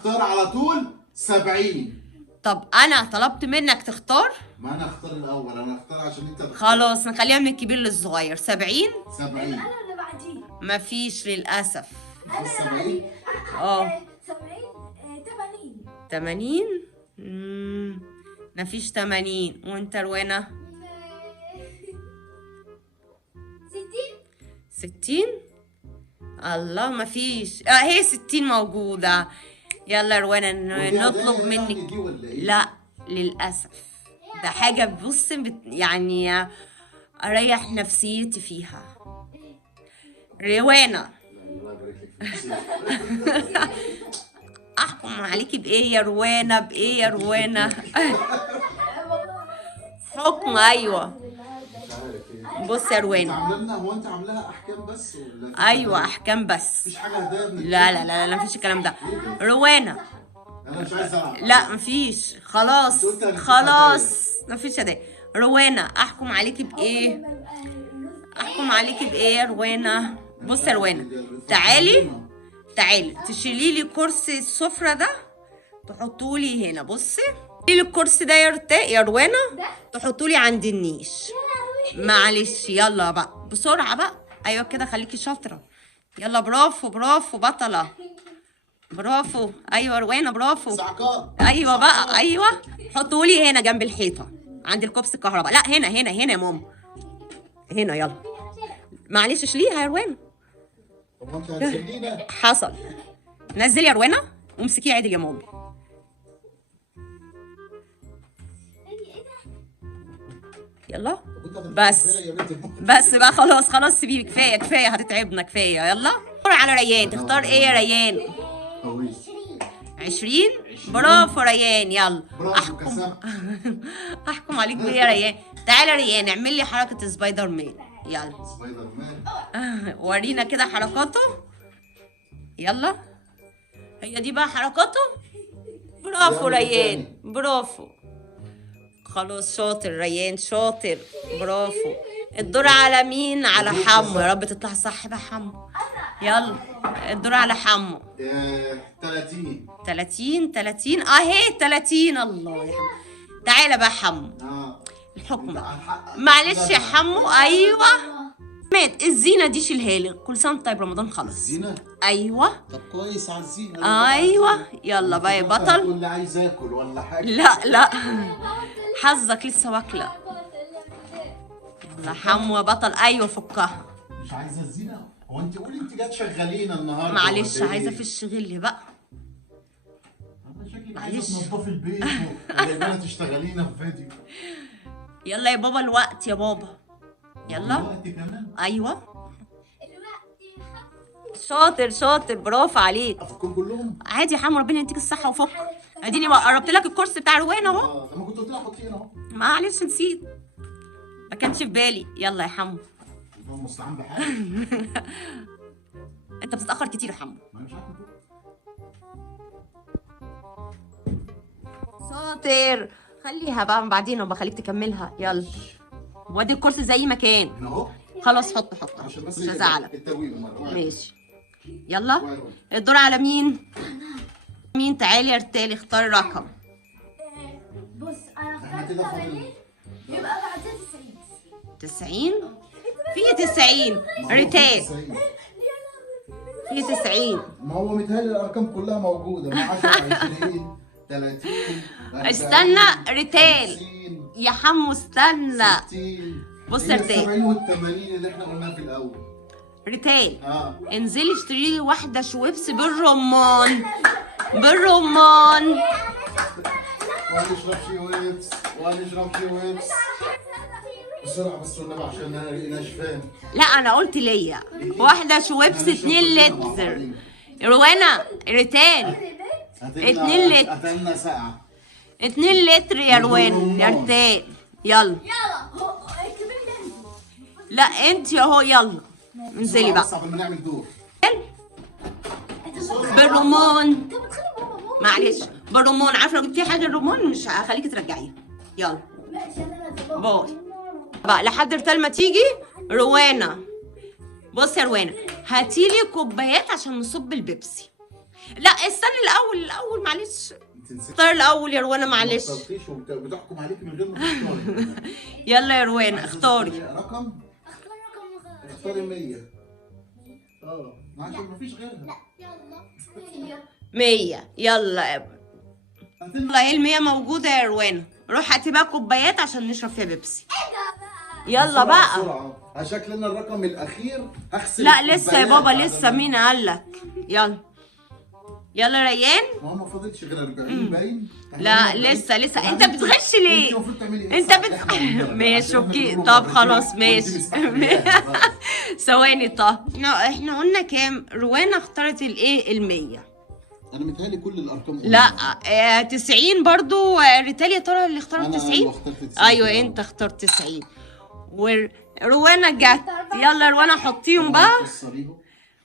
اختار على طول 70. طب انا طلبت منك تختار. ما انا اختار الاول، انا اختار عشان انت بتختار. خلاص نخليها من الكبير للصغير. 70. 70. انا اللي بعديه. مفيش للاسف. انا اللي 70. بعديه. 70 80. 80. مفيش 80. وانت روانة 60. 60. الله مفيش. هي 60 موجودة. يلا يا روانة نطلب منك. دي ولا ايه؟ لا للأسف. ده حاجة بص يعني أريح نفسيتي فيها. روانة الله يبارك لك في نفسك. أحكم عليكي بإيه يا روانة؟ بإيه يا روانة؟ حكم أيوة. مش عارف ايه. بص يا انت روانة. عامله لنا، هو انت عاملاها احكام بس ولا في أيوة هدايا؟ أحكام بس. مفيش حاجه هدايا لا لا لا لا مفيش الكلام ده. روانة انا مش عايز العب. لا مفيش. خلاص انت قلت هنشوف خلاص مفيش هدايا. روانة أحكم عليكي بإيه؟ أحكم عليكي بإيه يا روانة؟ بص يا روانة، تعالي تعالي تشيلي لي كرسي السفرة ده تحطولي هنا. بصي شيلي الكرسي ده يا روانة تحطولي عند النيش. معلش يلا بقى بسرعة بقى. أيوة كده خليكي شاطرة. يلا برافو برافو بطلة. برافو. أيوة روانة برافو. صعقات. ايوه بقى ايوه. حطولي هنا جنب الحيطه عند الكوبس الكهرباء. لا هنا هنا هنا يا ماما. هنا يلا. معلش شيليها يا روانه. طب انت هتسلينا؟ حصل. نزلي يا روانه وامسكيه عدل يا مامي. يلا بس بس بقى خلاص خلاص سيبيه. كفايه كفايه هتتعبنا كفايه. يلا دور على ريان. تختار ايه يا ريان؟ 20. برافو ريان. يلا احكم. احكم عليك بيه يا ريان. تعالى يا ريان اعمل لي حركه سبايدر مان. يلا سبايدر مان. ورينا كده حركاته. يلا هي دي بقى حركاته. برافو ريان برافو. خلاص شاطر ريان شاطر. برافو. الدور على مين؟ على حمو. يا رب تطلع صح بقى حمو. يلا الدور على حمو. 30. 30 اهي 30. الله يا حمو. تعالى بقى حمو. الحكم بقى. معلش يا حمو. ايوه مات. الزينه دي شيلها لي. كل سنه وانت طيب رمضان خلص. الزينه؟ ايوه طب كويس على الزينه. ايوه يلا بقى يا بطل. اللي عايز اكل ولا حاجه؟ لا حظك لسه واكله. يلا حمو يا بطل. ايوه فكها. مش عايزه الزينه؟ هو انت قولي انت جايه تشغلينا النهارده. معلش ولا عايزه إيه؟ في غلي بقى. شكلك معلش. عايزه تنضفي البيت وجايبانا تشتغلينا في فيديو. يلا يا بابا الوقت يا بابا. يلا الوقت كمان؟ ايوه شاطر شاطر برافو عليك. افكهم كلهم؟ عادي يا حمو ربنا يديك الصحه وفك. اديني قربت لك الكرسي بتاع روان اهو. طب ما كنت قلت لها حطيه هنا اهو. معلش نسيت ما كانش في بالي. يلا يا حمو. هو مستعان بحاجه. انت بتتاخر كتير يا حمو. ما انا مش عارف أقول. شاطر. خليها بقى من بعدين وبخليك تكملها. يلا وادي الكرسي زي ما كان. هنا اهو. خلاص حط عشان بس مش هزعلك. الترويج مره. ماشي. يلا الدور على مين؟ مين؟ تعالي يا رتالي اختاري رقم. بص انا احنا اخترت كده 80 فاضل. يبقى بعدين 90. 90. في 90 رتال. في 90. ما هو متهيألي الارقام كلها موجوده. 10 20 30. استنى رتال 50. يا حمو استنى. 60. بص يا هي رتال. 70 وال 80 اللي احنا قلناها في الاول. رتال انزلي اشتري لي واحده شويبس بالرمان. بالرمان. ونشرب شي ويبس ونشرب شي ويبس. بسرعه بس والنبي عشان انا ناشفان. لا انا قلت ليا واحده شويبس 2 لتر. روانه رتال 2 لتر. هاتلنا ساعه. 2 لتر يا روان يا رتال. يلا يلا هو الكبير ده. لا انت اهو. يلا انزلي بقى بس قبل ما نعمل دور. بالرمان. انت بتخلي ماما معلش بالرمان. عارفه لو جبتي حاجه الرمان مش هخليكي ترجعيها. يلا ماشي انا لازم باي بقى لحد رتال ما تيجي. روانه بصي يا روانه هاتيلي كوبايات عشان نصب البيبسي. لا استني الاول معلش. انت نسيت. اختار الاول يا روانه معلش. ما اخترتيش وبتحكم عليكي من غير ما تختاري. يلا يا روانه اختاري. رقم. اختار رقم اختاري 100. عشان مفيش غيرها. يلا 100. يلا يا ابني. يلا هي ال100 موجوده يا روانه. روح هاتي بقى كوبايات عشان نشرب فيها بيبسي. يلا بقى. بسرعة. شكلنا الرقم الاخير هغسل لا لسه يا الكوبايات بابا بعد لسه. ما- مين قالك؟ يلا يلا ريان. ما هو ما فاضلش غير 40 باين. لا لسه انت بتغش ليه؟ انت المفروض تعملي انت حساب بت احنا بنعمل. ماشي عشان اوكي بنقول طب مرتين خلاص وانت ماشي. مستحملاها بقى. ثواني طب احنا قلنا كام؟ روانة اختارت الايه؟ ال100. انا متهيألي كل الارقام لا 90 برضو. ريتال يا ترى اللي اختارت أنا 90؟ أيوة اخترت 90. ايوه انت اخترت 90 وروانة جت. يلا روانة حطيهم بقى.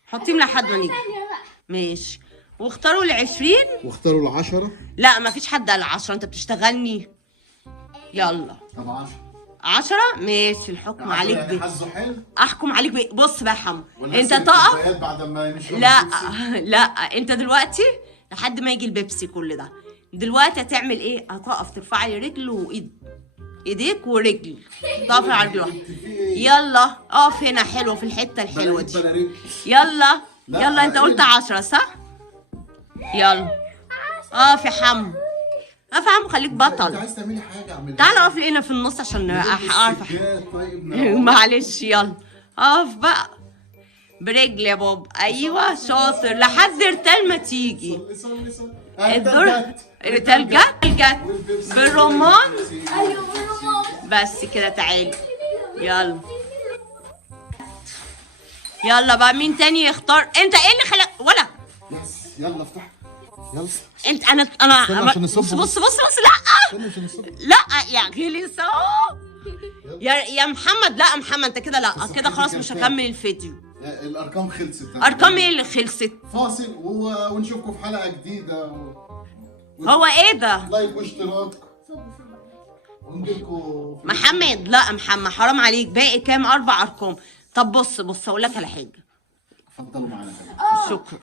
حطيهم لحد ما نيجي. ماشي. واختاروا ال20. واختاروا ال10. لا مفيش حد قال 10. انت بتشتغلني. يلا طب 10. 10 ماشي. الحكم عليك يعني حظه حلو. احكم عليك بص بقى يا حمو. ولا انت نغسل تقف. الكوبايات بعد ما نشرب لا البيبسي؟ لا انت دلوقتي لحد ما يجي البيبسي كل ده. دلوقتي هتعمل ايه؟ هتقف ترفع لي رجل ايديك ورجل. تقف على رجل واحده. يلا اقف هنا. حلوه في الحته الحلوه دي. يلا لا، يلا انت قلت 10 صح؟ يلا اقف يا حمو. اقف يا حمو خليك انت بطل. عايز تعملي حاجه اعملها. تعالى اقف لي هنا في النص عشان اعرف. طيب معلش يلا اقف بقى برجل يا بابا. ايوه شاطر لحد ريتال ما تيجي. صلي. الدور ريتال جت بالرمان. ايوه بالرمان. بس كده تعالي. يلا يلا بقى مين تاني يختار؟ انت ايه اللي خلق ولا يس يلا افتح. يلا انت؟ انا استنى عشان بص نصب. بص بص بص. لا استنى عشان نصب. لا يا غلس اهو. يا محمد. لا محمد انت كده لا كده خلاص مش هكمل الفيديو. الارقام خلصت. ارقام ايه اللي خلصت؟ فاصل ونشوفكم في حلقه جديده هو ايه ده؟ لايك واشتراك ونجيلكم محمد. لا محمد حرام عليك. باقي كام؟ 4 ارقام. طب بص اقول لك على حاجه. اتفضلوا معانا. شكرا.